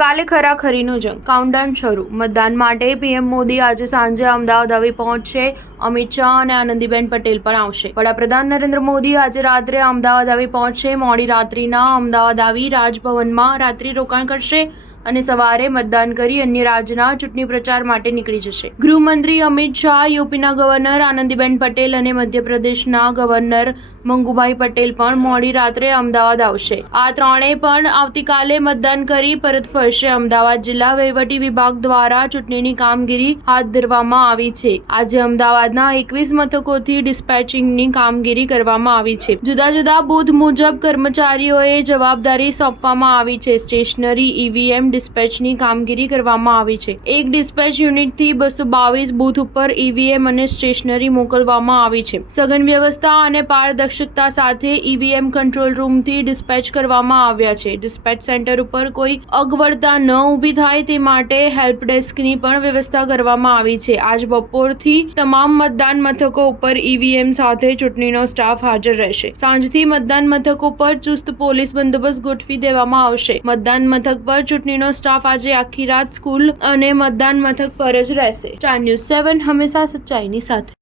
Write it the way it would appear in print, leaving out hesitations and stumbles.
કાલે ખરાખરીનો જંગ કાઉન્ટડાઉન શરૂ. મતદાન માટે પીએમ મોદી આજે સાંજે અમદાવાદ આવી પહોંચશે. અમિત શાહ અને આનંદીબેન પટેલ પણ આવશે. વડાપ્રધાન નરેન્દ્ર મોદી આજે રાત્રે અમદાવાદ આવી પહોંચશે. મોડી રાત્રિના અમદાવાદ આવી રાજભવનમાં રાત્રિ રોકાણ કરશે અને સવારે મતદાન કરી અન્ય રાજ્યના ચૂંટણી પ્રચાર માટે નીકળી જશે. ગૃહમંત્રી અમિત શાહ, યુપીના ગવર્નર આનંદીબેન પટેલ અને મધ્યપ્રદેશના ગવર્નર મંગુભાઈ પટેલ પણ મોડી રાત્રે અમદાવાદ આવશે. આ ત્રણેય પણ આવતીકાલે મતદાન કરી પરત ફરશે. અમદાવાદ જિલ્લા વહીવટી વિભાગ દ્વારા ચૂંટણીની કામગીરી હાથ ધરવામાં આવી છે. આજે અમદાવાદના 21 મથકોથી ડિસ્પેચિંગની કામગીરી કરવામાં આવી છે. જુદા જુદા બૂથ મુજબ કર્મચારીઓએ જવાબદારી સોંપવામાં આવી છે. સ્ટેશનરી ઈવીએમ ડિસ્પેચની કામગીરી કરવામાં આવી છે. એક ડિસ્પેચ યુનિટથી 222 બૂથ ઉપર ઈવીએમ અને સ્ટેશનરી મોકલવામાં આવી છે. સઘન વ્યવસ્થા અને પારદર્શકતા સાથે ઈવીએમ કંટ્રોલ રૂમથી ડિસ્પેચ કરવામાં આવ્યા છે. ડિસ્પેચ સેન્ટર ઉપર કોઈ અગવડતા ન ઊભી થાય તે માટે હેલ્પ ડેસ્કની પણ વ્યવસ્થા કરવામાં આવી છે. આજ બપોરથી તમામ મતદાન મથકો ઉપર ઈવીએમ સાથે ચૂંટણીનો સ્ટાફ હાજર રહેશે. સાંજથી મતદાન મથકો પર ચુસ્ત પોલીસ બંદોબસ્ત ગોઠવી દેવામાં આવશે. મતદાન મથક પર ચૂંટણીનો સ્ટાફ આજે આખી રાત સ્કૂલ અને મતદાન મથક પર જ રહેશે. સ્ટાર ન્યૂઝ 7 હંમેશા સચ્ચાઈની સાથે.